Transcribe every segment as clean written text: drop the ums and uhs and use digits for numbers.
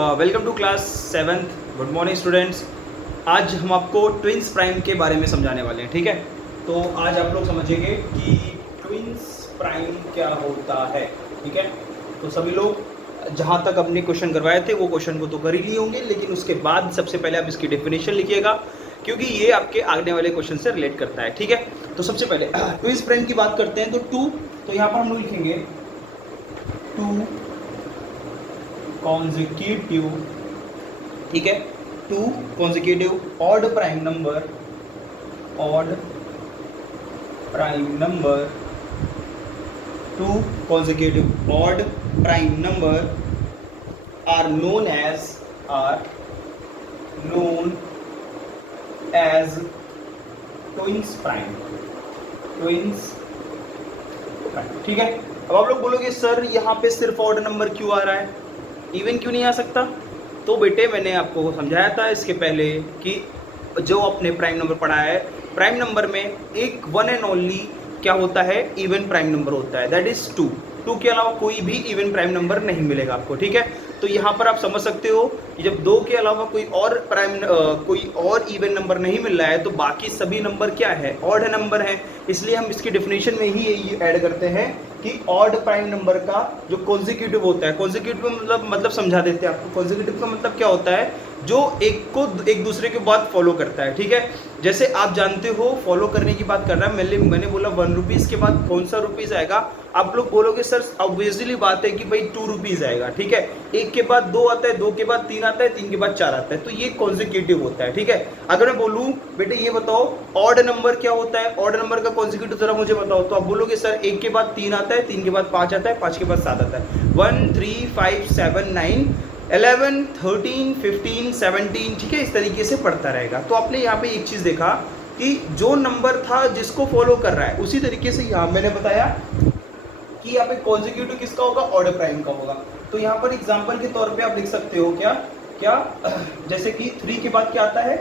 Welcome to class 7th। Good morning students. आज हम आपको ट्विंस प्राइम के बारे में समझाने वाले हैं, ठीक है। तो आज आप लोग समझेंगे कि ट्विंस प्राइम क्या होता है, ठीक है। तो सभी लोग जहाँ तक अपने क्वेश्चन करवाए थे वो क्वेश्चन को तो कर ही लिए होंगे, लेकिन उसके बाद सबसे पहले आप इसकी डेफिनेशन लिखिएगा, क्योंकि ये आपके आगने वाले क्वेश्चन से रिलेट करता है, ठीक है। तो सबसे पहले ट्विंस प्राइम की बात करते हैं। तो टू, तो यहाँ पर हम लोग लिखेंगे टू कॉन्जिक्यूटिव, ठीक है, two consecutive odd prime number, two consecutive odd prime number are known as twins prime, ठीक है। अब आप लोग बोलोगे सर यहाँ पे सिर्फ ऑड नंबर क्यों आ रहा है, इवन क्यों नहीं आ सकता? तो बेटे मैंने आपको समझाया था इसके पहले कि जो आपने प्राइम नंबर पढ़ा है, प्राइम नंबर में एक वन एंड ओनली क्या होता है, इवन प्राइम नंबर होता है, दैट इज टू। टू के अलावा कोई भी इवन प्राइम नंबर नहीं मिलेगा आपको, ठीक है। तो यहाँ पर आप समझ सकते हो कि जब दो के अलावा कोई और इवन नंबर नहीं मिल रहा है तो बाकी सभी नंबर क्या है, ऑड नंबर है। इसलिए हम इसकी डेफिनेशन में ही यही ऐड करते हैं कि ऑड प्राइम नंबर का जो कॉन्जिक्यूटिव होता है, कॉन्जिक्यूटिव मतलब समझा देते हैं आपको। कॉन्जिक्यूटिव का मतलब क्या होता है, जो एक दूसरे के बाद फॉलो करता है, ठीक है। जैसे आप जानते हो फॉलो करने की बात कर रहा है, मैंने बोला 1 रुपीज़ के बाद कौन सा रुपीज़ आएगा, आप लोग बोलोगे सर ऑब्वियसली बात है कि भाई 2 रुपीज़ आएगा, ठीक है। एक के बाद 2 आता है, 2 के बाद 3 आता है, 3 के बाद 4 आता है, तो ये कॉन्जिक्यूटिव होता है, ठीक है। अगर मैं बोलूँ बेटे ये बताओ ऑड नंबर क्या होता है, ऑड नंबर का कॉन्जिक्यूटिव जरा मुझे बताओ, तो आप बोलोगे सर 1 के बाद 3 आता है, 3 के बाद 5 आता है, 5 के बाद 7 आता है, 1 3 5 7 9 11 13 15 17, ठीक है। इस तरीके से पढ़ता रहेगा। तो आपने यहाँ पे एक चीज़ देखा कि जो नंबर था जिसको फॉलो कर रहा है, उसी तरीके से यहाँ मैंने बताया कि यहाँ पे कॉन्जिक्यूटिव किसका होगा, ऑड प्राइम का होगा। तो यहाँ पर एग्जांपल के तौर पे आप लिख सकते हो क्या जैसे कि 3 के बाद क्या आता है,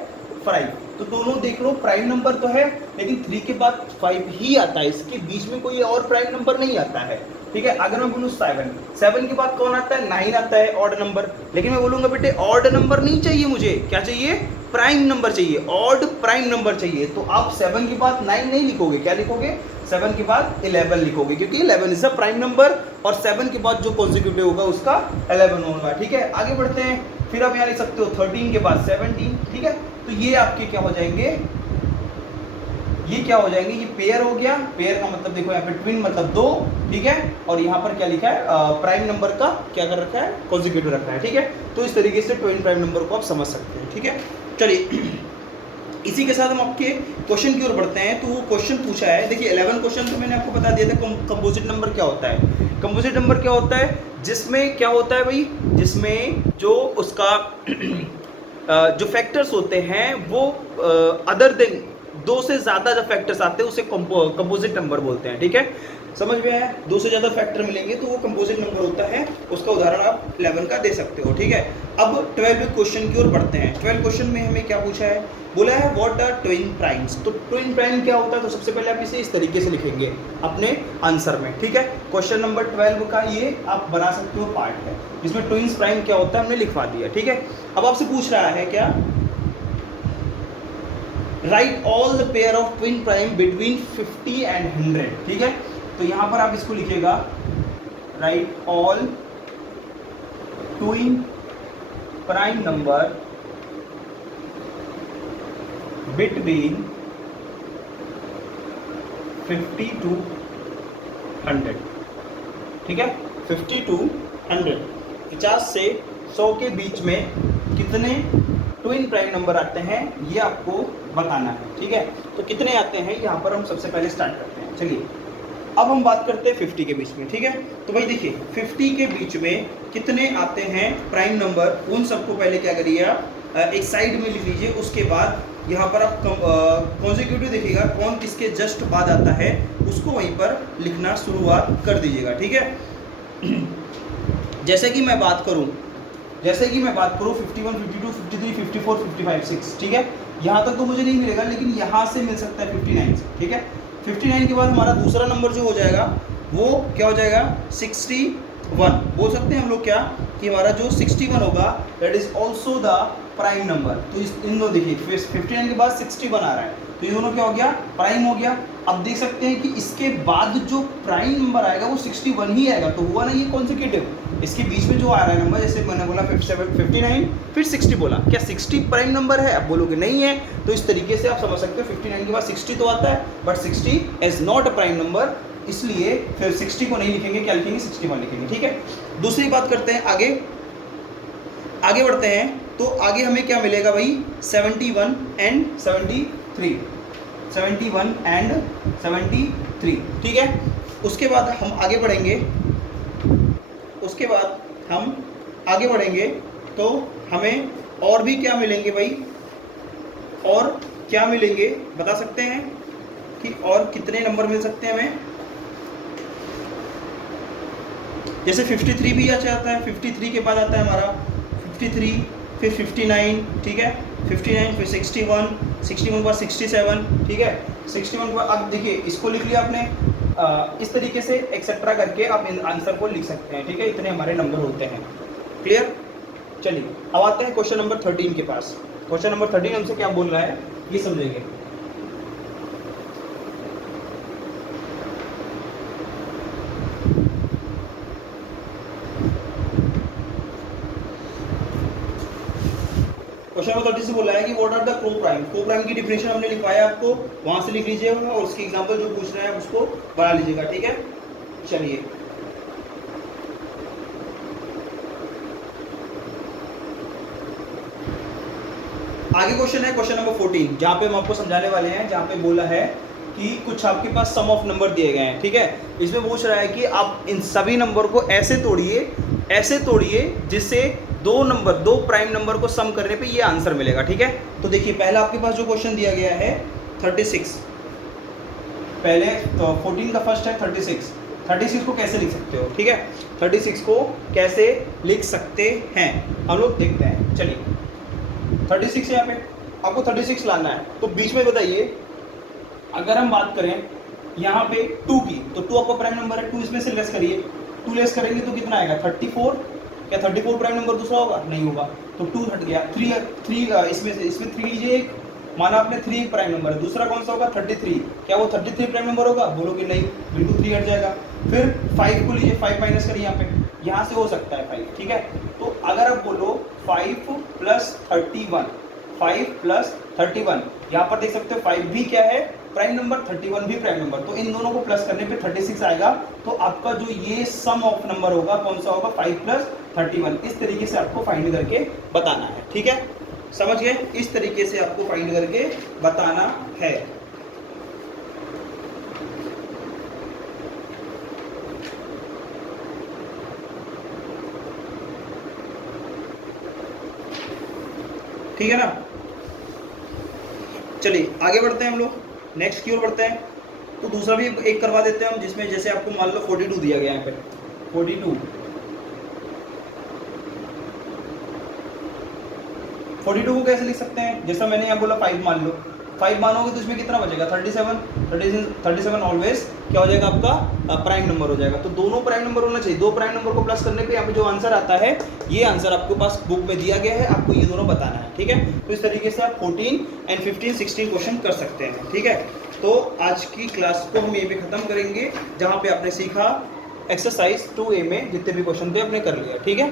5। तो दोनों देख लो प्राइम नंबर तो है, लेकिन 3 के बाद 5 ही आता है, इसके बीच में कोई और प्राइम नंबर नहीं आता है, ठीक है। अगर मैं बोलूँ 7 के बाद कौन आता है, 9 आता है, ऑड नंबर। लेकिन मैं बोलूँगा बेटे ऑड नंबर नहीं चाहिए मुझे, क्या चाहिए, प्राइम नंबर चाहिए, ऑड प्राइम नंबर चाहिए। तो आप 7 के बाद 9 नहीं लिखोगे, क्या लिखोगे, 7 के बाद 11 लिखोगे, क्योंकि 11 इज अ प्राइम नंबर और 7 के बाद जो कॉन्जिक्यूटिव होगा उसका 11 होगा, ठीक है। आगे बढ़ते हैं, फिर आप यहाँ लिख सकते हो 13 के बाद 17, ठीक है। तो ये आपके क्या हो जाएंगे, ये पेयर हो गया। पेयर का मतलब देखो यहाँ पे ट्विन मतलब 2, ठीक है। और यहाँ पर क्या लिखा है, प्राइम नंबर का क्या कर रखा है, कॉन्जिक्यूटिव रखा है, ठीक है। तो इस तरीके से ट्विन प्राइम नंबर को आप समझ सकते हैं, ठीक है। चलिए इसी के साथ हम आपके क्वेश्चन की ओर बढ़ते हैं। तो वो क्वेश्चन पूछा है, देखिए 11 क्वेश्चन तो मैंने आपको बता दिया था। कंपोजिट नंबर क्या होता है, कंपोजिट नंबर क्या होता है, जिसमें क्या होता है भाई, जिसमें जो उसका जो फैक्टर्स होते हैं वो अदर देन 2 से ज़्यादा जो फैक्टर्स आते हैं उसे कंपोजिट नंबर बोलते हैं, ठीक है। समझ में आया, 2 से ज़्यादा फैक्टर मिलेंगे तो वो कंपोजिट नंबर होता है। उसका उदाहरण आप 11 का दे सकते हो, ठीक है। अब 12 क्वेश्चन की ओर बढ़ते हैं। 12 क्वेश्चन में हमें क्या पूछा है, बोला है व्हाट आर ट्विन प्राइम्स। तो ट्विन प्राइम क्या होता है, तो सबसे पहले आप इसे इस तरीके से लिखेंगे अपने आंसर में, ठीक है। क्वेश्चन नंबर 12 का ये आप बना सकते हो पार्ट है, जिसमें ट्विंस प्राइम क्या होता है हमने लिखवा दिया, ठीक है। अब आपसे पूछ रहा है क्या, right all the pair of twin prime between 50 and 100, ठीक है। तो यहां पर आप इसको लिखिएगा, right all twin prime number between 50 to 100, ठीक है। 50 to 100, 50 से 100 के बीच में कितने ट्विन प्राइम नंबर आते हैं ये आपको बताना है, ठीक है। तो कितने आते हैं यहाँ पर हम सबसे पहले स्टार्ट करते हैं। चलिए अब हम बात करते हैं 50 के बीच में, ठीक है। तो भाई देखिए 50 के बीच में कितने आते हैं प्राइम नंबर, उन सबको पहले क्या करिए आप एक साइड में लिख लीजिए। उसके बाद यहाँ पर आप कॉन्जिक्यूटिव देखिएगा कौन किसके जस्ट बाद आता है, उसको वहीं पर लिखना शुरुआत कर दीजिएगा, ठीक है। जैसे कि मैं बात करूँ 51, 52, 53, 54, 55, 6, ठीक है। यहाँ तक तो मुझे नहीं मिलेगा, लेकिन यहाँ से मिल सकता है 59 से, ठीक है। 59 के बाद हमारा दूसरा नंबर जो हो जाएगा वो क्या हो जाएगा, 60, वन बोल सकते हैं हम लोग क्या कि हमारा जो 61 होगा that is also the prime number. तो इन दोनों देखिए 59 के बाद 61 आ रहा है, तो ये दोनों क्या हो गया, प्राइम हो गया। अब देख सकते हैं कि इसके बाद जो प्राइम नंबर आएगा वो 61 ही आएगा, तो हुआ ना ये कॉन्सिक्यूटिव। इसके बीच में जो आ रहा है नंबर, जैसे मैंने बोला 59 फिर 60 बोला, क्या 60 प्राइम नंबर है? अब बोलोगे नहीं है, तो इस तरीके से आप समझ सकते हो 59 के बाद 60 तो आता है, but 60 is not a prime number, इसलिए फिर 60 को नहीं लिखेंगे, क्या लिखेंगे, 61 लिखेंगे। ठीक है, दूसरी बात करते हैं, आगे बढ़ते हैं। तो आगे हमें क्या मिलेगा भाई, 71 एंड 73, 71 एंड 73। ठीक है, उसके बाद हम आगे बढ़ेंगे, तो हमें और भी क्या मिलेंगे भाई, और क्या मिलेंगे बता सकते हैं कि और कितने नंबर मिल सकते हैं हमें? जैसे 53 भी अच्छा आता है, 53 के बाद आता है हमारा 53, फिर 59, ठीक है, 59 फिर 61, 61 के बाद 67, ठीक है, 61 के बाद अब देखिए इसको लिख लिया आपने, इस तरीके से एक्सेट्रा करके आप इन आंसर को लिख सकते हैं। ठीक है, इतने हमारे नंबर होते हैं। क्लियर? चलिए अब आते हैं क्वेश्चन नंबर 13 के पास। क्वेश्चन नंबर 13 हमसे क्या बोल रहा है ये समझेंगे। क्वेश्चन नंबर 30 से बोला है कि what are the coprime. Coprime की डिफिनेशन हमने लिखवाया आपको, वहां से लिख लीजिएगा और उसकी एग्जांपल जो पूछ रहे हैं उसको बना लीजिएगा। ठीक है, चलिए आगे क्वेश्चन है क्वेश्चन नंबर 14, जहाँ पे हम आपको समझाने वाले हैं, जहाँ पे बोला है कि कुछ आपके पास सम ऑफ नंबर दिए गए हैं। ठीक है, इसमें पूछ रहा है कि आप इन सभी नंबर को ऐसे तोड़िए जिससे दो प्राइम नंबर को सम करने पे ये आंसर मिलेगा। ठीक है, तो देखिए पहला आपके पास जो क्वेश्चन दिया गया है 36, पहले तो 14 का फर्स्ट है 36 को कैसे लिख सकते हो? ठीक है, 36 को कैसे लिख सकते हैं हम लोग देखते हैं। चलिए 36 यहाँ पे आपको 36 लाना है, तो बीच में बताइए, अगर हम बात करें यहाँ पे 2 की, तो 2 आपका प्राइम नंबर है, 2 इसमें से लेस करिए, 2 लेस करेंगे तो कितना आएगा 34। क्या 34 प्राइम नंबर दूसरा होगा? नहीं होगा, तो 2 हट गया। 3 इसमें 3 लीजिए, एक माना आपने 3 एक प्राइम नंबर है, दूसरा कौन सा होगा 33, क्या वो 33 प्राइम नंबर होगा? बोलोगे नहीं, बिल्कुल 3 हट जाएगा। फिर 5 को लीजिए, 5 माइनस करिए यहाँ पे, यहाँ से हो सकता है 5। ठीक है, तो अगर आप बोलो 5 + 31, 5 + 31, यहाँ पर देख सकते हो 5 भी क्या है प्राइम नंबर, 31 भी प्राइम नंबर, तो इन दोनों को प्लस करने पे 36 आएगा। तो आपका जो ये सम ऑफ नंबर होगा कौन सा होगा? 5 + 31। इस तरीके से आपको फाइंड करके बताना है। ठीक है, समझ गए? इस तरीके से आपको फाइंड करके बताना है। ठीक है ना, चलिए आगे बढ़ते हैं हम लोग, नेक्स्ट की ओर बढ़ते हैं। तो दूसरा भी एक करवा देते हैं हम, जिसमें जैसे आपको मान लो 42 दिया गया है यहाँ पे, 42 को कैसे लिख सकते हैं? जैसा मैंने यहाँ बोला 5 मान लो, 5 मानोगे तो इसमें कितना बचेगा 37 ऑलवेज क्या हो जाएगा आपका प्राइम नंबर हो जाएगा। तो दोनों प्राइम नंबर होना चाहिए, 2 प्राइम नंबर को प्लस करने पे यहाँ पे जो आंसर आता है, ये आंसर आपके पास बुक में दिया गया है, आपको ये दोनों बताना है। ठीक है, तो इस तरीके से आप 14 एंड 15 16 क्वेश्चन कर सकते हैं। ठीक है, तो आज की क्लास को हम यहीं पे खत्म करेंगे, जहाँ पे आपने सीखा एक्सरसाइज 2A में जितने भी क्वेश्चन थे आपने कर लिया। ठीक है।